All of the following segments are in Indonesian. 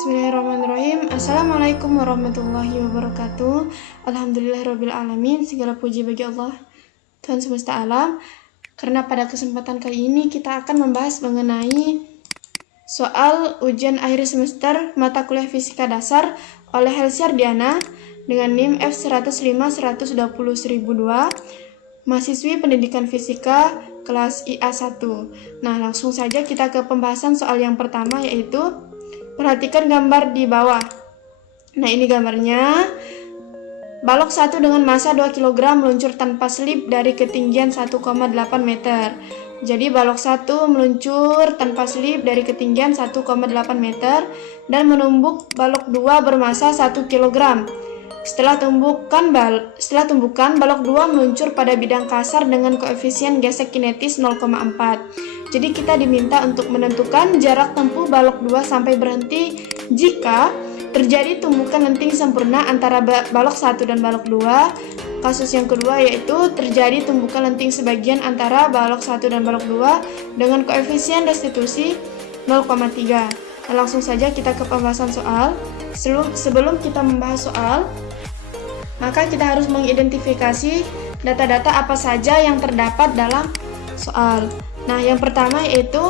Bismillahirrahmanirrahim. Assalamualaikum warahmatullahi wabarakatuh. Alhamdulillahirrabbilalamin. Segala puji bagi Allah, Tuhan semesta alam. Karena pada kesempatan kali ini kita akan membahas mengenai soal ujian akhir semester mata kuliah fisika dasar oleh Helsyar Diana dengan NIM F105-120.002, mahasiswi pendidikan fisika kelas IA1. Nah, langsung saja kita ke pembahasan soal yang pertama, yaitu perhatikan gambar di bawah. Nah, ini gambarnya. Balok 1 dengan massa 2 kg meluncur tanpa selip dari ketinggian 1,8 meter. Jadi balok 1 meluncur tanpa selip dari ketinggian 1,8 meter dan menumbuk balok 2 bermassa 1 kg. Setelah tumbukan, balok 2 meluncur pada bidang kasar dengan koefisien gesek kinetis 0,4. Jadi kita diminta untuk menentukan jarak tempuh balok 2 sampai berhenti jika terjadi tumbukan lenting sempurna antara balok 1 dan balok 2. Kasus yang kedua yaitu terjadi tumbukan lenting sebagian antara balok 1 dan balok 2 dengan koefisien restitusi 0,3. Nah, langsung saja kita ke pembahasan soal. Sebelum kita membahas soal, maka kita harus mengidentifikasi data-data apa saja yang terdapat dalam soal. Nah, yang pertama yaitu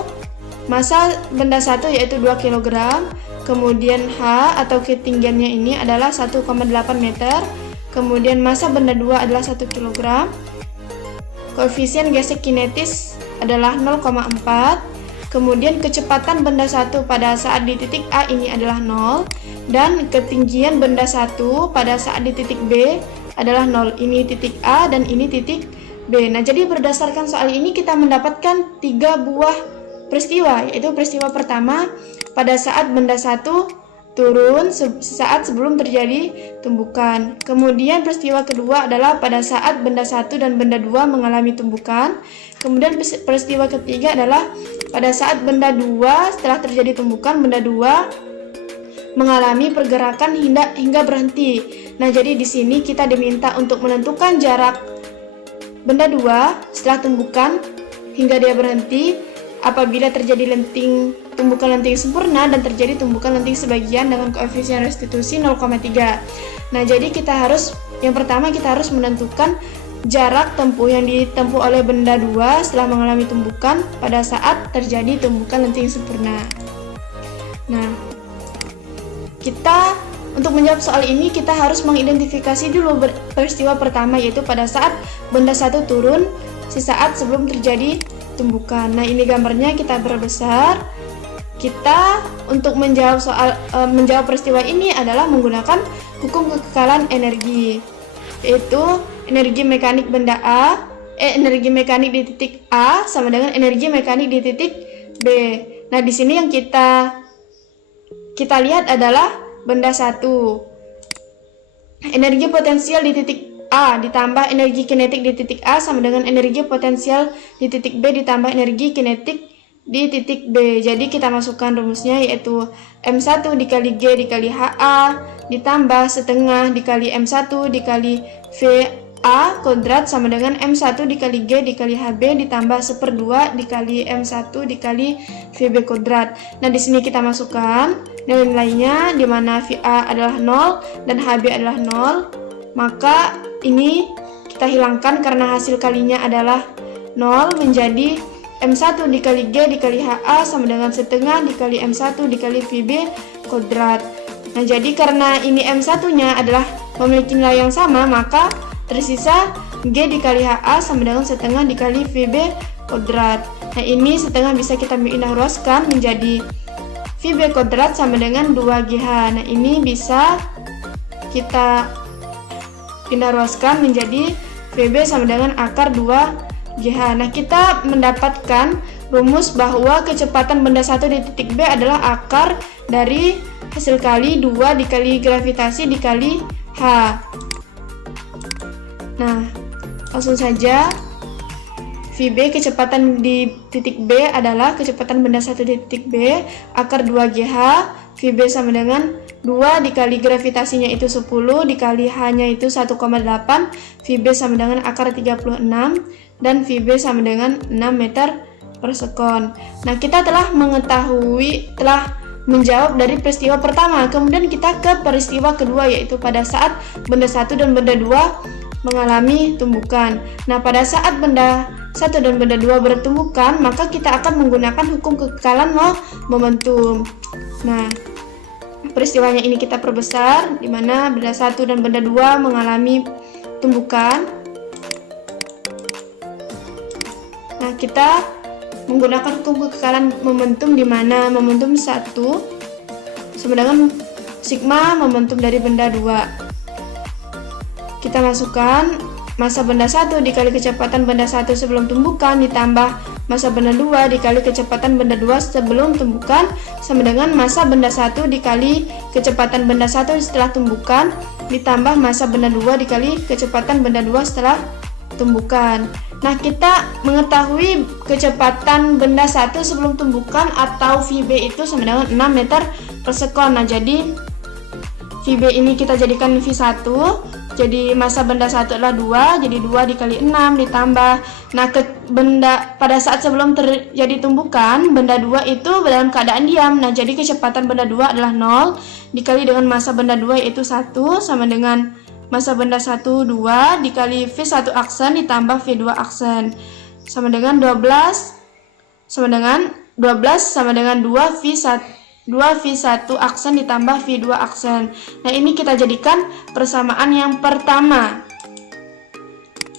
massa benda 1 yaitu 2 kg, kemudian H atau ketinggiannya ini adalah 1,8 meter, kemudian massa benda 2 adalah 1 kg, koefisien gesek kinetis adalah 0,4, kemudian kecepatan benda 1 pada saat di titik A ini adalah 0, dan ketinggian benda 1 pada saat di titik B adalah 0. Ini titik A dan ini titik B. Nah, jadi berdasarkan soal ini kita mendapatkan 3 buah peristiwa, yaitu peristiwa pertama pada saat benda 1 turun sesaat sebelum terjadi tumbukan. Kemudian peristiwa kedua adalah pada saat benda 1 dan benda 2 mengalami tumbukan. Kemudian peristiwa ketiga adalah pada saat benda 2 setelah terjadi tumbukan, benda 2 mengalami pergerakan hingga berhenti. Nah, jadi di sini kita diminta untuk menentukan jarak benda 2 setelah tumbukan hingga dia berhenti apabila terjadi tumbukan lenting sempurna dan terjadi tumbukan lenting sebagian dengan koefisien restitusi 0,3. Nah, jadi yang pertama kita harus menentukan jarak tempuh yang ditempuh oleh benda 2 setelah mengalami tumbukan pada saat terjadi tumbukan lenting sempurna. Nah, untuk menjawab soal ini kita harus mengidentifikasi dulu peristiwa pertama, yaitu pada saat benda 1 turun sesaat sebelum terjadi tumbukan. Nah, ini gambarnya kita perbesar. Kita untuk menjawab peristiwa ini adalah menggunakan hukum kekekalan energi, yaitu energi mekanik energi mekanik di titik A sama dengan energi mekanik di titik B. Nah, di sini yang kita lihat adalah benda 1. Energi potensial di titik A ditambah energi kinetik di titik A sama dengan energi potensial di titik B ditambah energi kinetik di titik B. Jadi kita masukkan rumusnya, yaitu M1 dikali G dikali HA ditambah setengah dikali M1 dikali VA kuadrat sama dengan M1 dikali G dikali HB ditambah 1/2 dikali M1 dikali VB kuadrat. Nah, di sini kita masukkan nilai-nilainya, di mana VA adalah 0 dan HB adalah 0. Maka ini kita hilangkan karena hasil kalinya adalah 0, menjadi M1 dikali G dikali HA sama dengan setengah dikali M1 dikali VB kuadrat. Nah, jadi karena ini M1-nya adalah memiliki nilai yang sama, maka tersisa G dikali HA sama dengan setengah dikali VB kuadrat. Nah, ini setengah bisa kita pindah ruaskan menjadi VB kuadrat sama dengan 2GH. Nah, ini bisa kita pindah ruaskan menjadi VB sama dengan akar 2GH. Nah, kita mendapatkan rumus bahwa kecepatan benda 1 di titik B adalah akar dari hasil kali 2 dikali gravitasi dikali H. Nah, langsung saja VB kecepatan di titik B adalah kecepatan benda 1 di titik B akar 2GH. VB sama dengan 2 dikali gravitasinya itu 10 dikali H-nya itu 1,8, VB sama dengan akar 36 dan VB sama dengan 6 meter per sekon. Nah, kita telah menjawab dari peristiwa pertama. Kemudian kita ke peristiwa kedua, yaitu pada saat benda 1 dan benda 2 mengalami tumbukan. Nah, pada saat benda 1 dan benda 2 bertumbukan, maka kita akan menggunakan hukum kekekalan momentum. Nah, peristiwanya ini kita perbesar, di mana benda 1 dan benda 2 mengalami tumbukan. Nah, kita menggunakan hukum kekekalan momentum, di mana momentum 1 sama dengan sigma momentum dari benda 2. Kita masukkan massa benda 1 dikali kecepatan benda 1 sebelum tumbukan ditambah massa benda 2 dikali kecepatan benda 2 sebelum tumbukan sama dengan massa benda 1 dikali kecepatan benda 1 setelah tumbukan ditambah massa benda 2 dikali kecepatan benda 2 setelah tumbukan. Nah, kita mengetahui kecepatan benda 1 sebelum tumbukan atau VB itu sama dengan 6 meter per sekon. Nah, jadi VB ini kita jadikan V1. Jadi massa benda 1 adalah 2, jadi 2 dikali 6 ditambah. Nah, benda pada saat sebelum terjadi tumbukan, benda 2 itu dalam keadaan diam. Nah, jadi kecepatan benda 2 adalah 0 dikali dengan massa benda 2 yaitu 1 sama dengan massa benda 1 2 dikali V1 aksen ditambah V2 aksen sama dengan 12 sama dengan 2V1 aksen ditambah V2 aksen. Nah, ini kita jadikan persamaan yang pertama.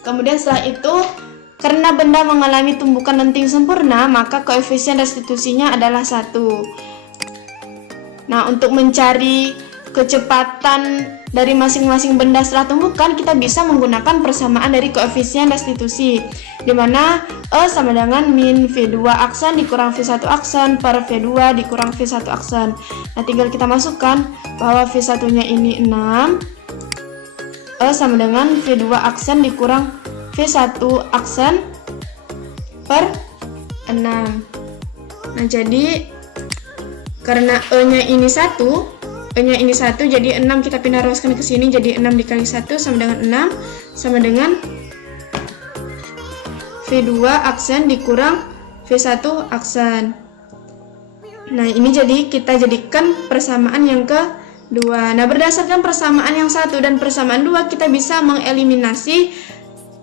Kemudian setelah itu, karena benda mengalami tumbukan lenting sempurna, maka koefisien restitusinya adalah 1. Nah, untuk mencari kecepatan dari masing-masing benda setelah tumbukan, kita bisa menggunakan persamaan dari koefisien restitusi, di mana E sama dengan min V2 aksen dikurang V1 aksen per V2 dikurang V1 aksen. Nah, tinggal kita masukkan bahwa V1-nya ini 6, E sama dengan V2 aksen dikurang V1 aksen per 6. Nah, jadi karena E-nya ini 1, E-nya ini 1, jadi 6 kita pindah ruaskan ke sini, jadi 6 dikali 1 sama dengan 6 sama dengan V2 aksen dikurang V1 aksen. Nah, ini jadi kita jadikan persamaan yang kedua. Nah, berdasarkan persamaan yang 1 dan persamaan 2, kita bisa mengeliminasi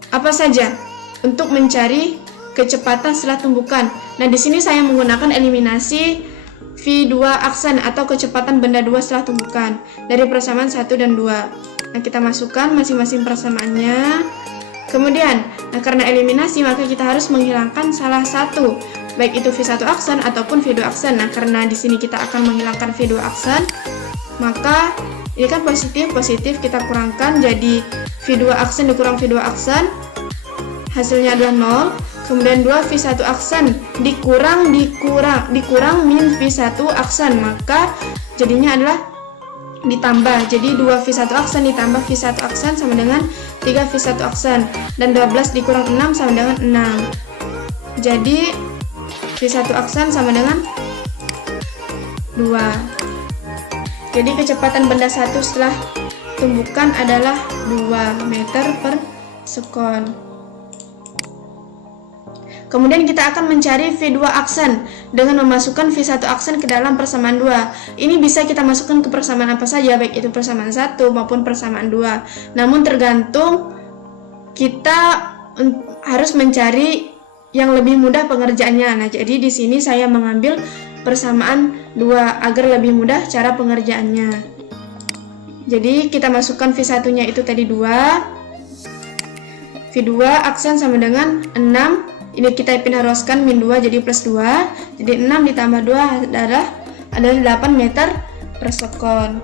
apa saja untuk mencari kecepatan setelah tumbukan. Nah, di sini saya menggunakan eliminasi V2 aksen atau kecepatan benda 2 setelah tumbukan dari persamaan 1 dan 2. Nah, kita masukkan masing-masing persamaannya. Kemudian, karena eliminasi maka kita harus menghilangkan salah satu, baik itu V1 aksen ataupun V2 aksen. Nah, karena di sini kita akan menghilangkan V2 aksen, maka ini kan positif kita kurangkan, jadi V2 aksen dikurang V2 aksen, hasilnya adalah 0. Kemudian 2 V1 aksen dikurang min V1 aksen, maka jadinya adalah ditambah. Jadi 2 V1 aksen ditambah V1 aksen sama dengan 3 V1 aksen, dan 12 dikurang 6 sama dengan 6. Jadi V1 aksen sama dengan 2. Jadi kecepatan benda 1 setelah tumbukan adalah 2 meter per sekon. Kemudian kita akan mencari V2 aksen dengan memasukkan V1 aksen ke dalam persamaan 2. Ini bisa kita masukkan ke persamaan apa saja, baik itu persamaan 1 maupun persamaan 2. Namun tergantung kita harus mencari yang lebih mudah pengerjaannya. Nah, jadi di sini saya mengambil persamaan 2 agar lebih mudah cara pengerjaannya. Jadi kita masukkan V1-nya itu tadi 2. V2 aksen sama dengan 6. Ini kita pindah ruaskan min 2 jadi plus 2. Jadi 6 ditambah 2 adalah 8 meter per sekon.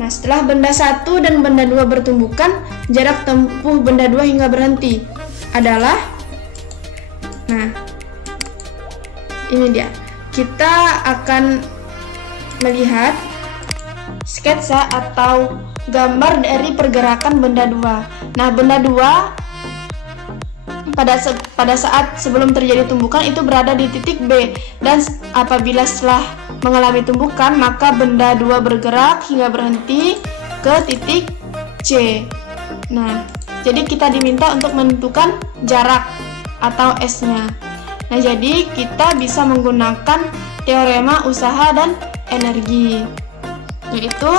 Nah, setelah benda 1 dan benda 2 bertumbukan, jarak tempuh benda 2 hingga berhenti adalah, nah, ini dia. Kita akan melihat sketsa atau gambar dari pergerakan benda 2. Nah, benda 2 pada saat sebelum terjadi tumbukan itu berada di titik B, dan apabila setelah mengalami tumbukan maka benda 2 bergerak hingga berhenti ke titik C. Nah, jadi kita diminta untuk menentukan jarak atau S-nya. Nah, jadi kita bisa menggunakan teorema usaha dan energi. Yaitu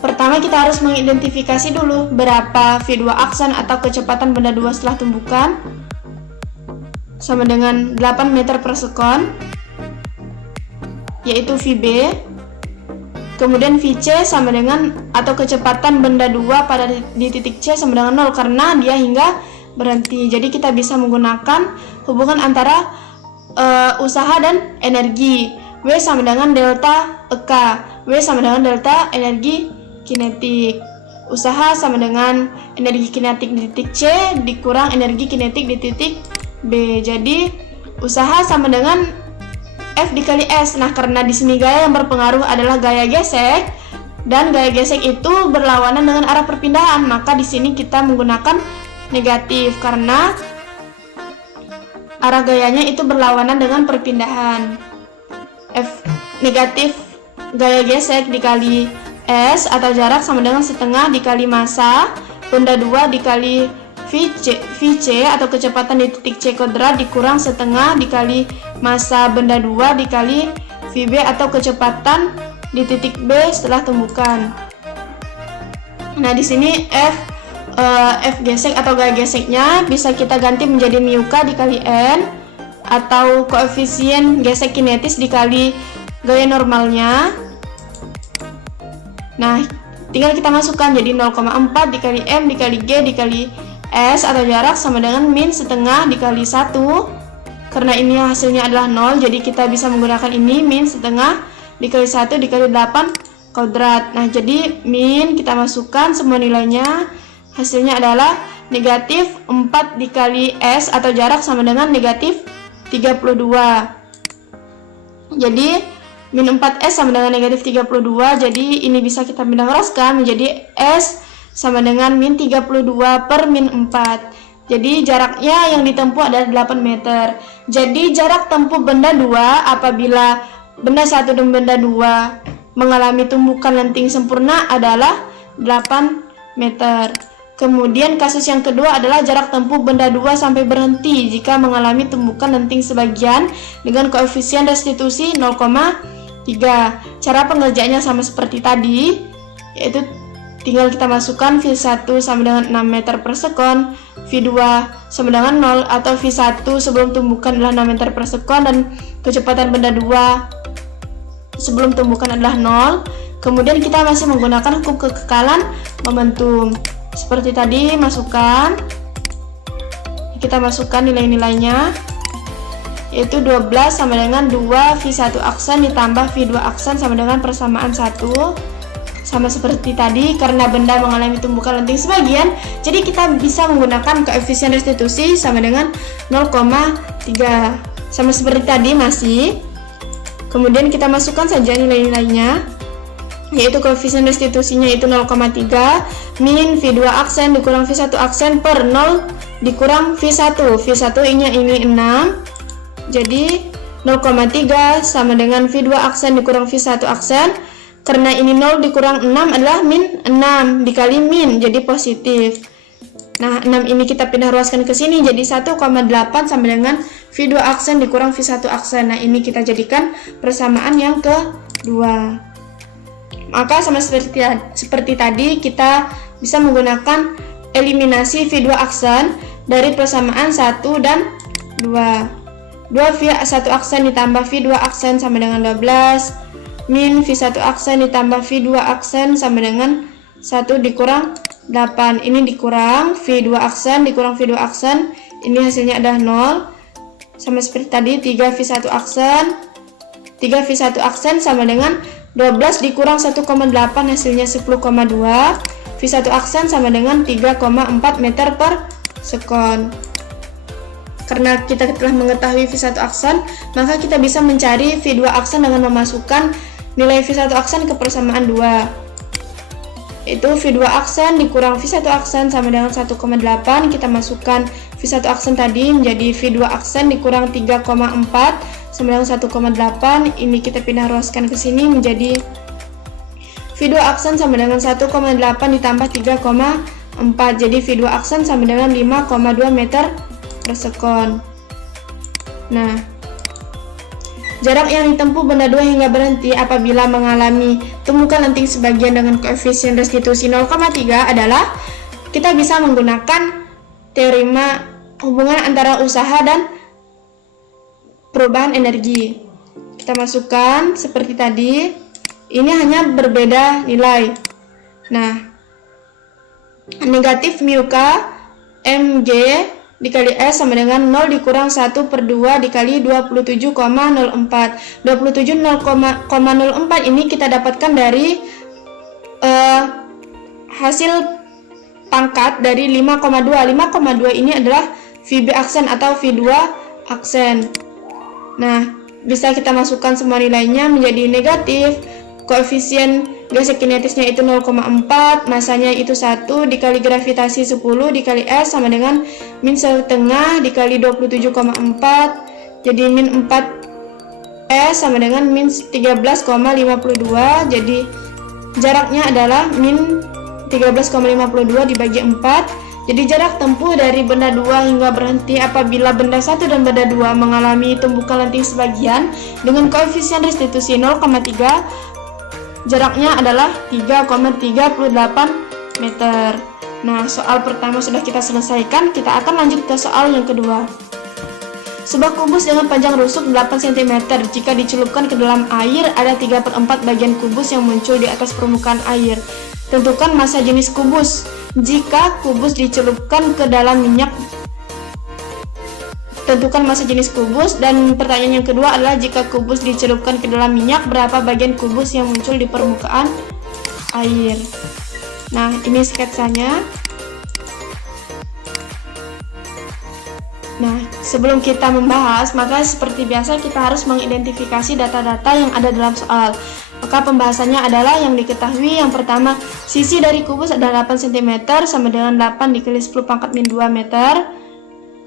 pertama kita harus mengidentifikasi dulu berapa V2 aksen atau kecepatan benda 2 setelah tumbukan, sama dengan 8 meter per sekon, yaitu VB. Kemudian VC sama dengan atau kecepatan benda 2 pada di titik C sama dengan 0 karena dia hingga berhenti. Jadi kita bisa menggunakan hubungan antara usaha dan energi. W sama dengan delta EK. W sama dengan delta energi kinetik. Usaha sama dengan energi kinetik di titik C dikurang energi kinetik di titik B. Jadi usaha sama dengan F dikali S. Nah, karena di sini gaya yang berpengaruh adalah gaya gesek dan gaya gesek itu berlawanan dengan arah perpindahan, maka di sini kita menggunakan negatif karena arah gayanya itu berlawanan dengan perpindahan. F negatif gaya gesek dikali S atau jarak sama dengan setengah dikali massa benda 2 dikali VC atau kecepatan di titik C kuadrat dikurang setengah dikali massa benda 2 dikali VB atau kecepatan di titik B setelah tumbukan. Nah, di sini F gesek atau gaya geseknya bisa kita ganti menjadi μk dikali N atau koefisien gesek kinetis dikali gaya normalnya. Nah, tinggal kita masukkan jadi 0,4 dikali M dikali G dikali S atau jarak sama dengan min setengah dikali 1. Karena ini hasilnya adalah 0, jadi kita bisa menggunakan ini min setengah dikali 1 dikali 8 kuadrat. Nah, jadi min kita masukkan semua nilainya, hasilnya adalah negatif 4 dikali S atau jarak sama dengan negatif 32. Jadi min 4S sama dengan negatif 32, jadi ini bisa kita pindah ruaskan menjadi S sama dengan min 32 per min 4. Jadi jaraknya yang ditempuh adalah 8 meter. Jadi jarak tempuh benda 2 apabila benda 1 dan benda 2 mengalami tumbukan lenting sempurna adalah 8 meter. Kemudian kasus yang kedua adalah jarak tempuh benda 2 sampai berhenti jika mengalami tumbukan lenting sebagian dengan koefisien restitusi 0,3. Cara pengerjaannya sama seperti tadi, yaitu tinggal kita masukkan V1 sama dengan 6 meter per sekon, V2 sama dengan 0 atau V1 sebelum tumbukan adalah 6 meter per sekon dan kecepatan benda 2 sebelum tumbukan adalah 0. Kemudian kita masih menggunakan hukum kekekalan momentum. Seperti tadi, kita masukkan nilai-nilainya, yaitu 12 sama dengan 2 V1 aksen ditambah V2 aksen sama dengan persamaan 1. Sama seperti tadi, karena benda mengalami tumbukan lenting sebagian, jadi kita bisa menggunakan koefisien restitusi sama dengan 0,3. Sama seperti tadi masih. Kemudian kita masukkan saja nilai-nilainya, yaitu koefisien restitusinya itu 0,3 min V2 aksen dikurang V1 aksen per 0 dikurang V1. V1 ini 6. Jadi 0,3 sama dengan V2 aksen dikurang V1 aksen. Karena ini 0 dikurang 6 adalah min 6 dikali min, jadi positif. Nah, 6 ini kita pindah ruaskan ke sini jadi 1,8 sama dengan V2 aksen dikurang V1 aksen. Nah, ini kita jadikan persamaan yang kedua. Maka sama seperti tadi, kita bisa menggunakan eliminasi V2 aksen dari persamaan 1 dan 2. 2 V1 aksen ditambah V2 aksen sama dengan 12 min V1 aksen ditambah V2 aksen sama dengan 1 dikurang 8. Ini dikurang V2 aksen dikurang V2 aksen, ini hasilnya adalah 0. Sama seperti tadi, 3 V1 aksen sama dengan 12 dikurang 1,8 hasilnya 10,2. V1 aksen sama dengan 3,4 meter per sekon. Karena kita telah mengetahui V1 aksen, maka kita bisa mencari V2 aksen dengan memasukkan nilai V1 aksen ke persamaan 2. Itu V2 aksen dikurang V1 aksen sama dengan 1,8. Kita masukkan V1 aksen tadi menjadi V2 aksen dikurang 3,4 sama dengan 1,8. Ini kita pindah ruaskan ke sini menjadi V2 aksen sama dengan 1,8 ditambah 3,4. Jadi V2 aksen sama dengan 5,2 meter per sekon. Nah, Jarak yang ditempuh benda 2 hingga berhenti apabila mengalami tumbukan lenting sebagian dengan koefisien restitusi 0,3 adalah kita bisa menggunakan teorema hubungan antara usaha dan perubahan energi. Kita masukkan seperti tadi, ini hanya berbeda nilai. Nah, negatif mu K mg dikali S sama dengan 0 dikurang 1/2 dikali 27,04. 27,04 ini kita dapatkan dari hasil pangkat dari 5,2. 5,2 ini adalah VB aksen atau V2 aksen. Nah, bisa kita masukkan semua nilainya menjadi negatif. Koefisien geokinetisnya itu 0,4, masanya itu 1 dikali gravitasi 10 dikali S sama dengan min setengah dikali 27,4, jadi min 4 S sama dengan min 13,52. Jadi jaraknya adalah min 13,52 dibagi 4. Jadi jarak tempuh dari benda 2 hingga berhenti apabila benda 1 dan benda 2 mengalami tumbukan lenting sebagian dengan koefisien restitusi 0,3, jaraknya adalah 3,38 meter. Nah, soal pertama sudah kita selesaikan, kita akan lanjut ke soal yang kedua. Sebuah kubus dengan panjang rusuk 8 cm jika dicelupkan ke dalam air, ada 3/4 bagian kubus yang muncul di atas permukaan air. Tentukan massa jenis kubus. Jika kubus dicelupkan ke dalam minyak, tentukan massa jenis kubus. Dan pertanyaan yang kedua adalah jika kubus dicelupkan ke dalam minyak, berapa bagian kubus yang muncul di permukaan air. Nah, ini sketsanya. Nah, sebelum kita membahas, maka seperti biasa kita harus mengidentifikasi data-data yang ada dalam soal. Maka pembahasannya adalah yang diketahui. Yang pertama, sisi dari kubus adalah 8 cm sama dengan 8 dikali 10 pangkat min 2 meter.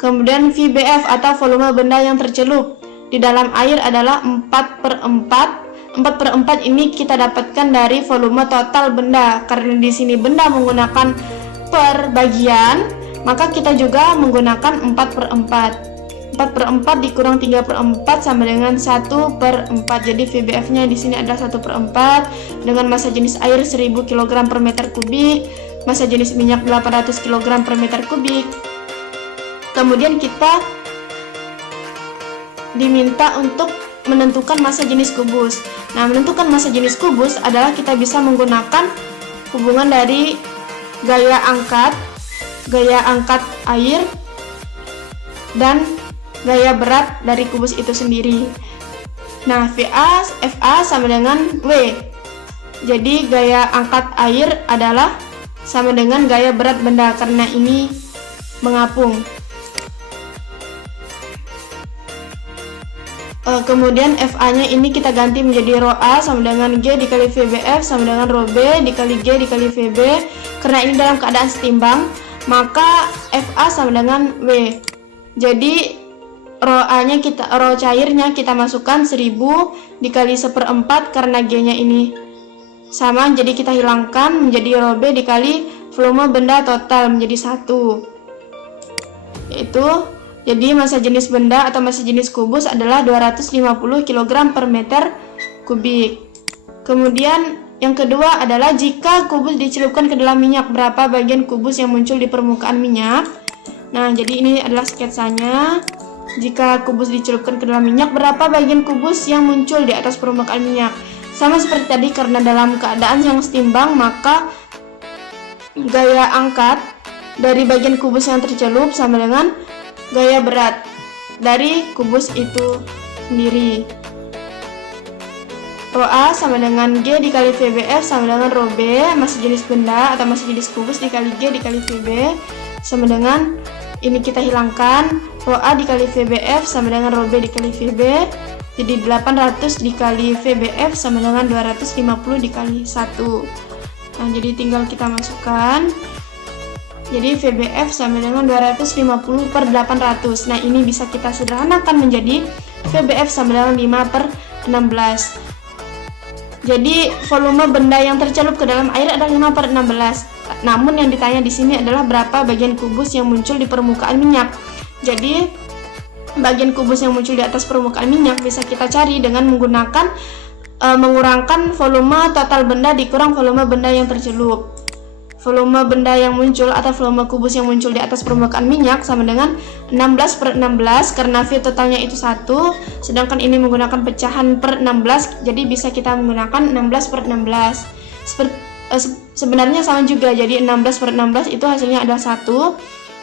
Kemudian VBF atau volume benda yang tercelup di dalam air adalah 4/4. 4/4 ini kita dapatkan dari volume total benda. Karena di sini benda menggunakan per bagian, maka kita juga menggunakan 4/4. 4/4 dikurang 3/4 sama dengan 1/4. Jadi VBF-nya di sini adalah 1/4 dengan massa jenis air 1000 kg per meter kubik, massa jenis minyak 800 kg per meter kubik. Kemudian kita diminta untuk menentukan massa jenis kubus. Nah, menentukan massa jenis kubus adalah kita bisa menggunakan hubungan dari gaya angkat air dan gaya berat dari kubus itu sendiri. Nah, FA sama dengan W. Jadi gaya angkat air adalah sama dengan gaya berat benda karena ini mengapung. Kemudian FA-nya ini kita ganti menjadi rho A sama dengan G dikali VBF sama dengan rho B dikali G dikali VB. Karena ini dalam keadaan setimbang, maka FA sama dengan W. Jadi rho cairnya kita masukkan 1000 dikali 1/4 karena G-nya ini sama, jadi kita hilangkan menjadi rho B dikali volume benda total menjadi 1. Jadi massa jenis benda atau massa jenis kubus adalah 250 kg per meter kubik. Kemudian yang kedua adalah jika kubus dicelupkan ke dalam minyak, berapa bagian kubus yang muncul di permukaan minyak. Nah, jadi ini adalah sketsanya. Jika kubus dicelupkan ke dalam minyak, berapa bagian kubus yang muncul di atas permukaan minyak. Sama seperti tadi, karena dalam keadaan yang setimbang, maka gaya angkat dari bagian kubus yang tercelup sama dengan gaya berat dari kubus itu sendiri. Rho A sama dengan G dikali VBF sama dengan rho B, massa jenis benda atau massa jenis kubus dikali G dikali VB sama dengan, ini kita hilangkan, rho A dikali VBF sama dengan rho B dikali VB, jadi 800 dikali VBF sama dengan 250 dikali 1. Nah, jadi tinggal kita masukkan. Jadi VBF sama dengan 250 per 800. Nah, ini bisa kita sederhanakan menjadi VBF sama dengan 5 per 16. Jadi volume benda yang tercelup ke dalam air adalah 5 per 16. Namun yang ditanya di sini adalah berapa bagian kubus yang muncul di permukaan minyak. Jadi bagian kubus yang muncul di atas permukaan minyak bisa kita cari dengan menggunakan mengurangkan volume total benda dikurang volume benda yang tercelup. Volume benda yang muncul atau volume kubus yang muncul di atas permukaan minyak sama dengan 16/16 karena V totalnya itu 1, sedangkan ini menggunakan pecahan per 16, jadi bisa kita menggunakan 16/16. Sebenarnya sama juga, jadi 16/16 itu hasilnya adalah 1,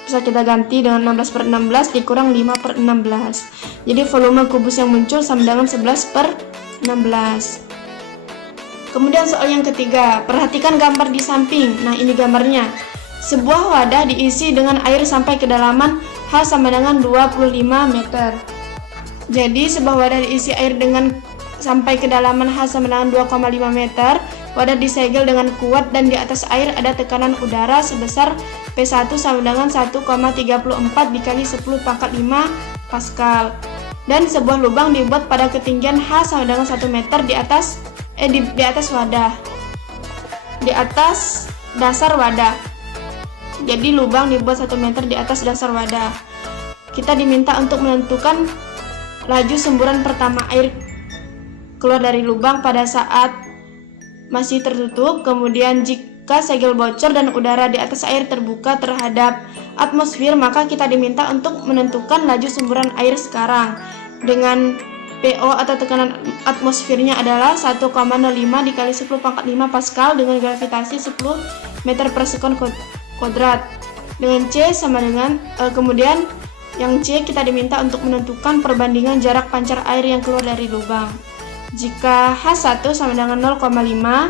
bisa kita ganti dengan 16/16 dikurang 5/16. Jadi volume kubus yang muncul sama dengan 11/16. Kemudian soal yang ketiga, perhatikan gambar di samping. Nah, ini gambarnya. Sebuah wadah diisi dengan air sampai kedalaman H sama dengan 25 meter. Jadi, sebuah wadah diisi air dengan sampai kedalaman H sama dengan 2,5 meter. Wadah disegel dengan kuat dan di atas air ada tekanan udara sebesar P1 sama dengan 1,34 dikali 10⁵ Pascal. Dan sebuah lubang dibuat pada ketinggian H sama dengan 1 meter di atas wadah, di atas dasar wadah. Jadi lubang dibuat 1 meter di atas dasar wadah. Kita diminta untuk menentukan laju semburan pertama air keluar dari lubang pada saat masih tertutup. Kemudian jika segel bocor dan udara di atas air terbuka terhadap atmosfer, maka kita diminta untuk menentukan laju semburan air sekarang dengan PO atau tekanan atmosfernya adalah 1,05 dikali 10⁵ Pascal dengan gravitasi 10 meter per sekon kuadrat. Dengan C sama dengan kemudian yang C kita diminta untuk menentukan perbandingan jarak pancar air yang keluar dari lubang. Jika H1 sama dengan 0,5,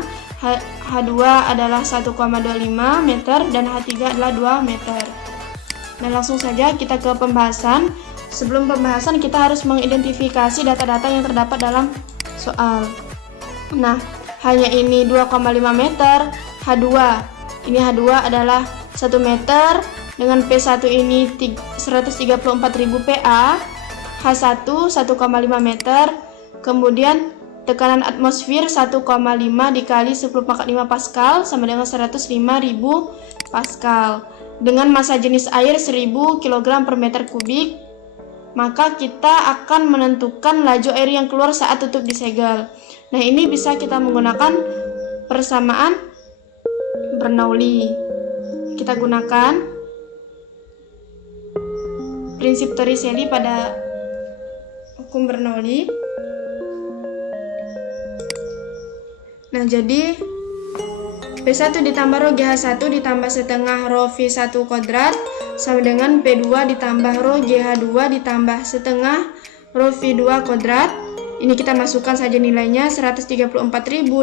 H2 adalah 1,25 meter dan H3 adalah 2 meter. Nah, langsung saja kita ke pembahasan. Sebelum pembahasan, kita harus mengidentifikasi data-data yang terdapat dalam soal. Nah, hanya ini 2,5 meter. H2 adalah 1 meter dengan P1 ini 134.000 PA. H1 1,5 meter. Kemudian tekanan atmosfer 1,5 dikali 10⁵ Pascal sama dengan 105.000 Pascal. Dengan massa jenis air 1000 kg per meter kubik, maka kita akan menentukan laju air yang keluar saat tutup disegel. Nah, ini bisa kita menggunakan persamaan Bernoulli. Kita gunakan prinsip Torricelli pada hukum Bernoulli. Nah, jadi P1 ditambah rho GH1 ditambah setengah rho V1 kuadrat sama dengan P2 ditambah rho GH2 ditambah setengah rho V2 kuadrat. Ini kita masukkan saja nilainya, 134.000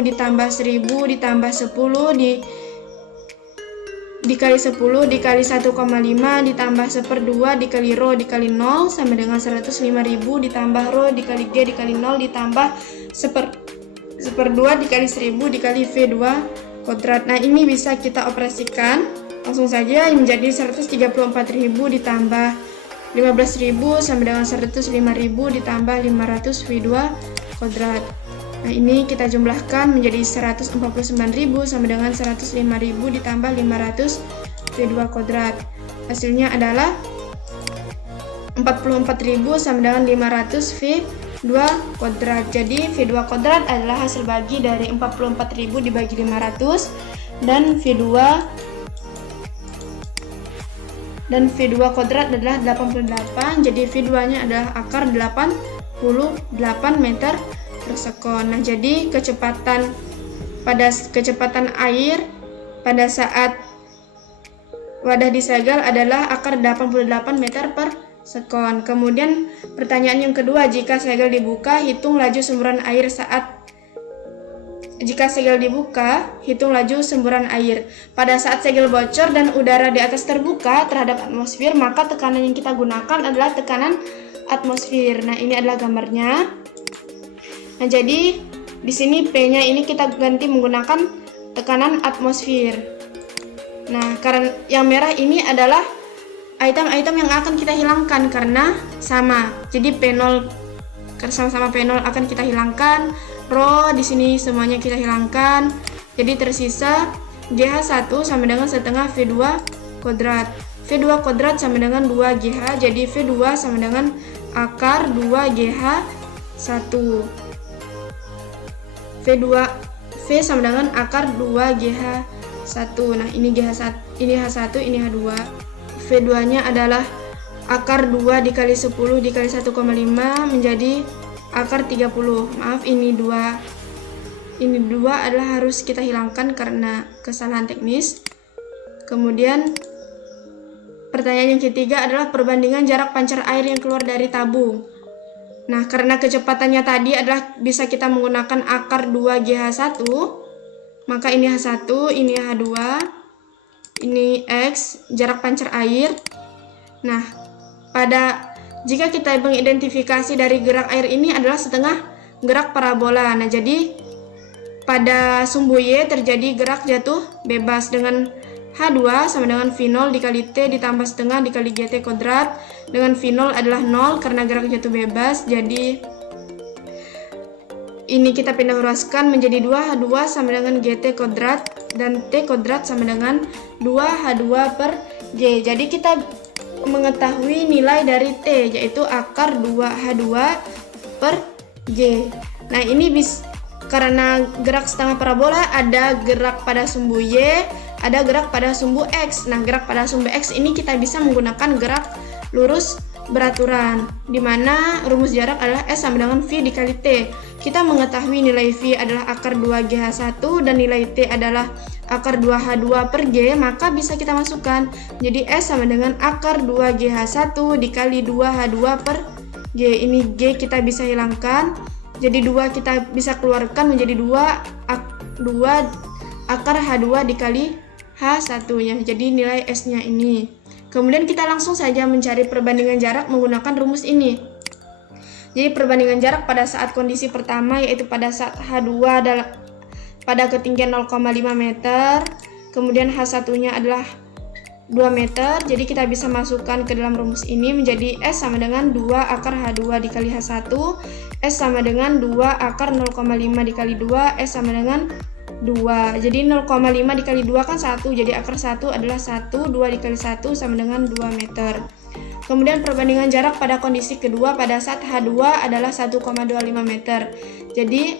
ditambah 1000 ditambah 10 dikali 10 dikali 1,5 ditambah 1/2 dikali rho dikali 0 sama dengan 105.000 ditambah rho dikali G dikali 0 ditambah 1/2 dikali 1000 dikali V2 kuadrat. Nah, ini bisa kita operasikan langsung saja menjadi 134.000 ditambah 15.000 sama dengan 105.000 ditambah 500 V2 kuadrat. Nah, ini kita jumlahkan menjadi 149.000 sama dengan 105.000 ditambah 500 V2 kuadrat. Hasilnya adalah 44.000 sama dengan 500 V2 kuadrat. Jadi V2 kuadrat adalah hasil bagi dari 44.000 dibagi 500 dan V2 kuadrat adalah 88. Jadi V2-nya adalah akar 88 meter per sekon. Nah, jadi kecepatan air pada saat wadah disegel adalah akar 88 meter per sekon. Kemudian pertanyaan yang kedua, jika segel dibuka, hitung laju semburan air pada saat segel bocor dan udara di atas terbuka terhadap atmosfer, maka tekanan yang kita gunakan adalah tekanan atmosfer. Nah, ini adalah gambarnya. Nah, jadi di sini P-nya ini kita ganti menggunakan tekanan atmosfer. Nah, karena yang merah ini adalah item-item yang akan kita hilangkan karena sama. Jadi P0 sama-sama P0 akan kita hilangkan. Rho di sini semuanya kita hilangkan. Jadi tersisa GH1 sama dengan setengah V2 kuadrat. V2 kuadrat sama dengan 2GH. Jadi V2 sama dengan akar 2GH1. V sama dengan akar 2GH1. Nah, ini GH1, ini H1, ini H2. V2-nya adalah akar 2 dikali 10 dikali 1,5 menjadi akar 30. Maaf, ini 2. Ini 2 adalah harus kita hilangkan karena kesalahan teknis. Kemudian pertanyaan yang ketiga adalah perbandingan jarak pancar air yang keluar dari tabung. Nah, karena kecepatannya tadi adalah bisa kita menggunakan akar 2GH1, maka ini H1, ini H2, ini X, jarak pancar air. Nah, jika kita mengidentifikasi dari gerak air ini adalah setengah gerak parabola. Nah, jadi pada sumbu Y terjadi gerak jatuh bebas dengan H2 sama dengan V0 dikali T ditambah setengah dikali GT kuadrat, dengan V0 adalah 0 karena gerak jatuh bebas. Jadi ini kita pindah ruaskan menjadi 2H2 sama dengan GT kuadrat dan T kuadrat sama dengan 2H2 per G. Jadi kita mengetahui nilai dari T, yaitu akar 2H2 per G. Nah, ini karena gerak setengah parabola ada gerak pada sumbu Y, ada gerak pada sumbu X. Nah, gerak pada sumbu X ini kita bisa menggunakan gerak lurus beraturan, di mana rumus jarak adalah S sama dengan V dikali T. Kita mengetahui nilai V adalah akar 2GH1 dan nilai T adalah akar 2H2 per G, maka bisa kita masukkan. Jadi S sama dengan akar 2GH1 dikali 2H2 per G. Ini G kita bisa hilangkan. Jadi 2 kita bisa keluarkan menjadi 2 akar H2 dikali H1-nya. Jadi nilai S-nya ini. Kemudian kita langsung saja mencari perbandingan jarak menggunakan rumus ini. Jadi perbandingan jarak pada saat kondisi pertama yaitu pada saat H2 adalah pada ketinggian 0,5 meter, kemudian H1-nya adalah 2 meter. Jadi kita bisa masukkan ke dalam rumus ini menjadi S sama dengan 2 akar H2 dikali H1, S sama dengan 2 akar 0,5 dikali 2, S sama dengan 2. Jadi 0,5 dikali 2 kan 1, jadi akar 1 adalah 1, 2 dikali 1 sama dengan 2 meter. Kemudian perbandingan jarak pada kondisi kedua pada saat H2 adalah 1,25 meter. Jadi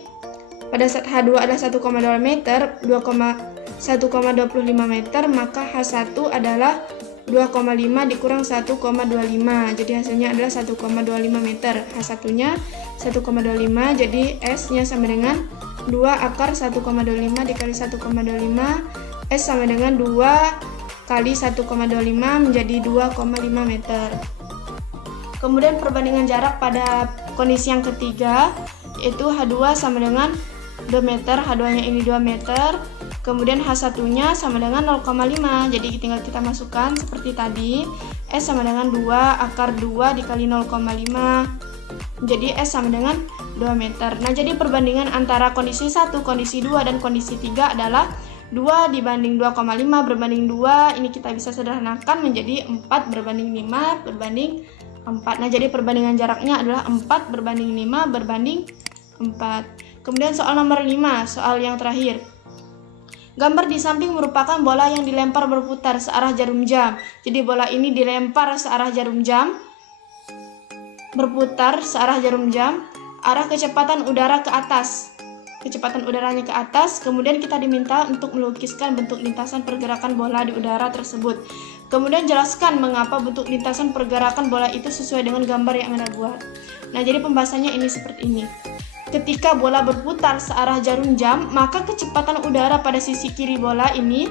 pada saat H2 adalah 1,2 meter, 1,25 meter, maka H1 adalah 2,5 dikurang 1,25. Jadi hasilnya adalah 1,25 meter. H1-nya 1,25, jadi S-nya sama dengan 2 akar 1,25 dikali 1,25, S sama dengan 2 kali 1,25 menjadi 2,5 meter. Kemudian perbandingan jarak pada kondisi yang ketiga yaitu H2 sama dengan 2 meter, H2-nya ini 2 meter, kemudian H1-nya sama dengan 0,5, jadi tinggal kita masukkan seperti tadi, S sama dengan 2 akar 2 dikali 0,5, jadi S sama dengan 2 meter. Nah, jadi perbandingan antara kondisi 1, kondisi 2, dan kondisi 3 adalah 2 dibanding 2,5 berbanding 2, ini kita bisa sederhanakan menjadi 4 berbanding 5 berbanding 4. Nah, jadi perbandingan jaraknya adalah 4 berbanding 5 berbanding 4. Kemudian soal nomor 5, soal yang terakhir. Gambar di samping merupakan bola yang dilempar berputar searah jarum jam. Jadi bola ini dilempar searah jarum jam, berputar searah jarum jam, arah kecepatan udara ke atas. Kecepatan udaranya ke atas, kemudian kita diminta untuk melukiskan bentuk lintasan pergerakan bola di udara tersebut. Kemudian jelaskan mengapa bentuk lintasan pergerakan bola itu sesuai dengan gambar yang Anda buat. Nah, jadi pembahasannya ini seperti ini. Ketika bola berputar searah jarum jam, maka kecepatan udara pada sisi kiri bola ini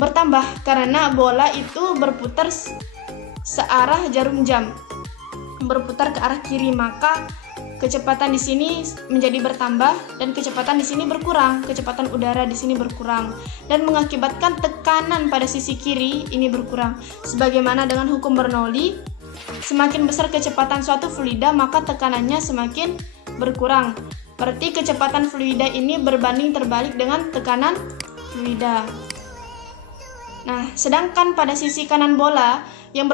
bertambah karena bola itu berputar searah jarum jam, berputar ke arah kiri, maka kecepatan di sini menjadi bertambah dan kecepatan di sini berkurang, kecepatan udara di sini berkurang dan mengakibatkan tekanan pada sisi kiri ini berkurang. Sebagaimana dengan hukum Bernoulli, semakin besar kecepatan suatu fluida maka tekanannya semakin berkurang. Berarti kecepatan fluida ini berbanding terbalik dengan tekanan fluida. Nah, sedangkan pada sisi kanan bola yang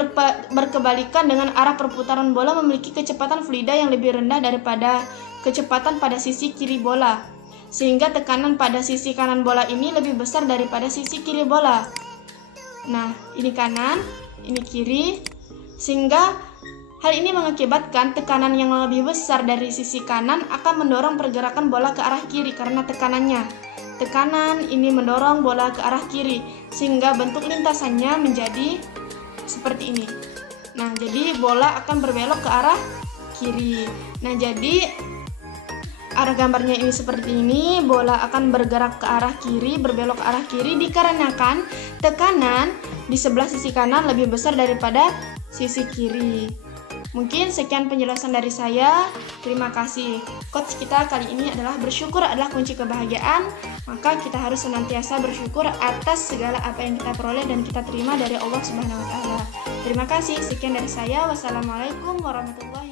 berkebalikan dengan arah perputaran bola memiliki kecepatan fluida yang lebih rendah daripada kecepatan pada sisi kiri bola, sehingga tekanan pada sisi kanan bola ini lebih besar daripada sisi kiri bola. Nah, ini kanan, ini kiri, sehingga Hal ini mengakibatkan tekanan yang lebih besar dari sisi kanan akan mendorong pergerakan bola ke arah kiri karena tekanannya. Tekanan ini mendorong bola ke arah kiri, sehingga bentuk lintasannya menjadi seperti ini. Nah, jadi bola akan berbelok ke arah kiri. Nah, jadi arah gambarnya ini seperti ini, bola akan bergerak ke arah kiri, berbelok ke arah kiri dikarenakan tekanan di sebelah sisi kanan lebih besar daripada sisi kiri. Mungkin sekian penjelasan dari saya. Terima kasih. Quotes kita kali ini adalah bersyukur adalah kunci kebahagiaan. Maka kita harus senantiasa bersyukur atas segala apa yang kita peroleh dan kita terima dari Allah Subhanahu wa taala. Terima kasih. Sekian dari saya. Wassalamualaikum warahmatullahi wabarakatuh.